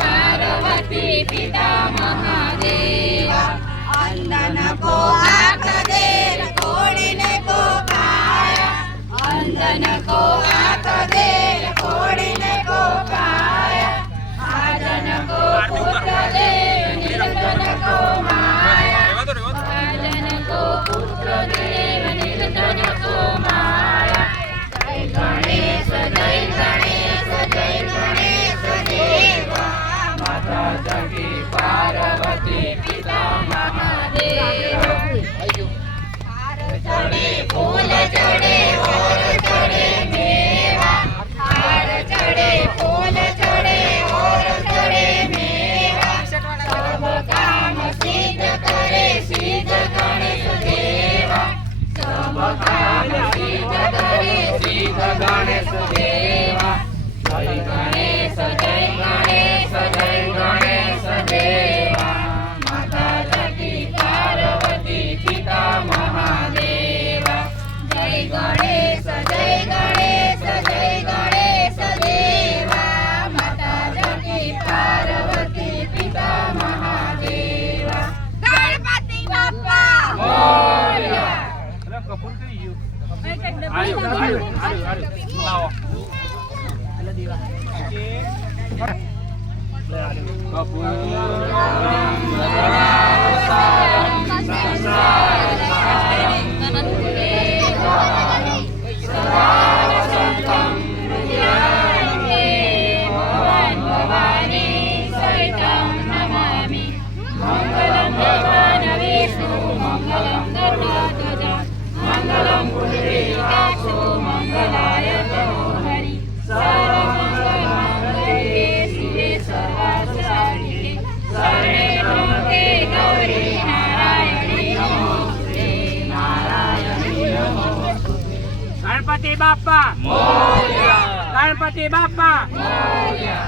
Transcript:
पार्वती पिता महादेव अंधन को आँख दे कोड़ीने को काया अंधन को आँख दे कोड़ीने को काया महाजन को पुत्र दे निर्धन को माया महाजन को पुत्र दे निर्धन को माया जय गणेश जय गणेश जय गणेश देवा माता जगी पार्वती पिता महादेव हार चढ़े फूल चढ़े और चढ़े मेवा हार चढ़े फूल चढ़े और चढ़े मेवा सब काम सिद्ध करे सिद्ध गणेश देवा सब काम सिद्ध करे सिद्ध गणेश देवा जय गणेश जय गणेश जय गणेश देवा माता जगी पार्वती पिता महादेवा जय गणेश जय गणेश जय गणेश देवा माता जगी पार्वती पिता महादेवा गणपति बाप्पा मोरया मंगलम भगवान विष्णु मंगलम गरुड़ध्वजा मंगलम पुंडरीकाक्षो मंगलाय तनो हरि सर्वमंगलमांगल्ये शिवे सर्वार्थसाधिके शरणे त्र्यंबके गौरी नारायणी नमोस्तुते नारायणी नमोस्तुते गणपति बाप्पा मोरया गणपति बाप्पा मोरया